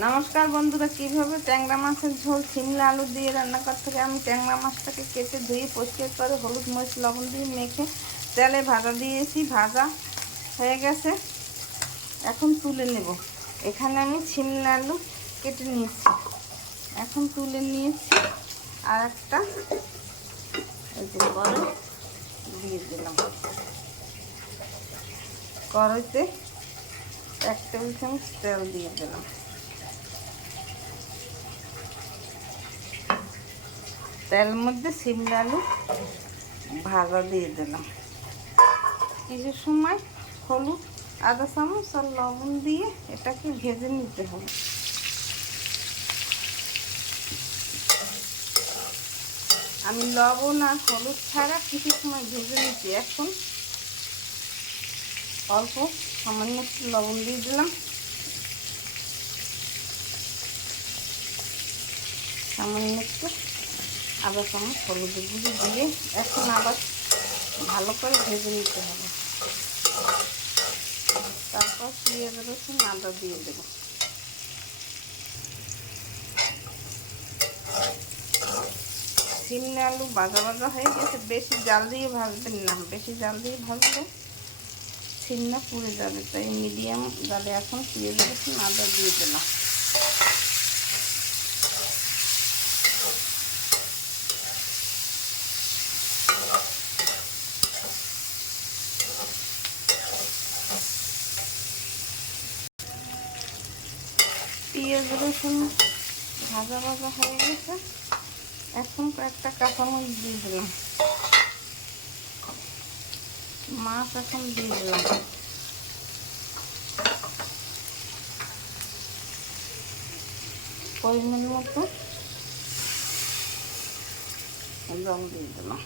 নমস্কার বন্ধুরা, কিভাবে ট্যাংরা মাছের ঝোল শিমলা আলু দিয়ে রান্না করতে হবে। আমি ট্যাংরা মাছটাকে কেটে ধুয়ে পরিষ্কার করে হলুদ মরিচ লবণ দিয়ে মেখে তেলে ভাজা দিয়েছি। ভাজা হয়ে গেছে, এখন তুলে নেব। এখানে আমি শিমলা আলু কেটে নিয়েছি, এখন তুলে নিয়েছি। আর একটা এই যে কড়াই দিয়ে দিলাম। কড়াইতে 1 টেবিল চামচ তেল দিয়ে দিলাম। তেলের মধ্যে শিমলা আলু ভাজা দিয়ে দিলাম। কিছু সময় হলুদ আধা চামচ আর লবণ দিয়ে এটাকে ভেজে নিতে হবে। আমি লবণ আর হলুদ ছাড়া কিছু সময় ভেজে নিচ্ছি। এখন অল্প সামান্য একটু লবণ দিয়ে দিলাম, সামান্য একটু আধা চামচ হলুদের গুঁড়ো দিয়ে এখন আবার ভালো করে ভেজে নিতে হবে। তারপর পেঁয়াজ রসুন আদা দিয়ে দেব। শিমলা আলু ভাজা ভাজা হয়ে গেছে। বেশি জাল দিয়ে ভাজবেন না, বেশি জাল দিয়ে ভাজলে শিমলা পুড়ে যাবে, তাই মিডিয়াম জালে এখন পেঁয়াজ রসুন আদা দিয়ে দিলাম। পেঁয়াজ রসুন ভাজা ভাজা হয়ে গেছে, এখন কয়েকটা কাঁচামরিচ দিয়ে দিলাম। মাছ এখন দিয়ে দিলাম। পরিমাণ মতো জল দিয়ে দিলাম।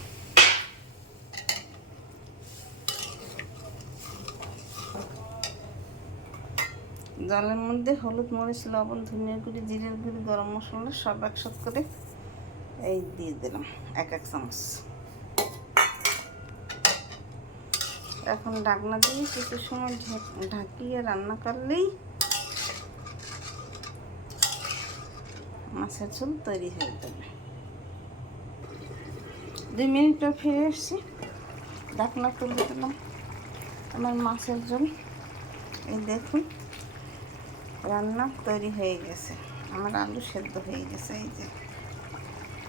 জলের মধ্যে হলুদ মরিচ লবণ ধনিয়ার গুঁড়ি জিরের গুঁড়ি গরম মশলা সব একসাথে করে এই দিয়ে দিলাম 1 চামচ। এখন ঢাকনা দিয়ে কিছু সময় ঢাকিয়ে রান্না করলেই মাছের ঝোল তৈরি হয়ে যাবে। 2 মিনিট পর ফিরে এসেছি, ঢাকনা তুলে দিলাম। আমার মাছের ঝোল এই দেখুন রান্না তৈরি হয়ে গেছে। আমার আলু সেদ্ধ হয়ে গেছে, এই যে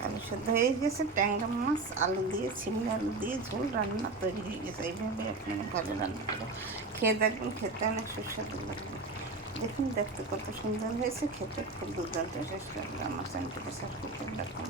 আলু সেদ্ধ হয়ে গেছে। ট্যাংরা মাছ আলু দিয়ে শিমলা আলু দিয়ে ঝোল রান্না তৈরি হয়ে গেছে। এইভাবে আপনারা ঘরে রান্না করে খেয়ে দেখবেন, খেতে অনেক সুস্বাদু লাগবে। দেখুন দেখতে কত সুন্দর হয়েছে, খেতে খুব দুর্দান্ত টেস্ট লাগবে। আমার চ্যানেলটিকে সাবস্ক্রাইব করে রাখুন।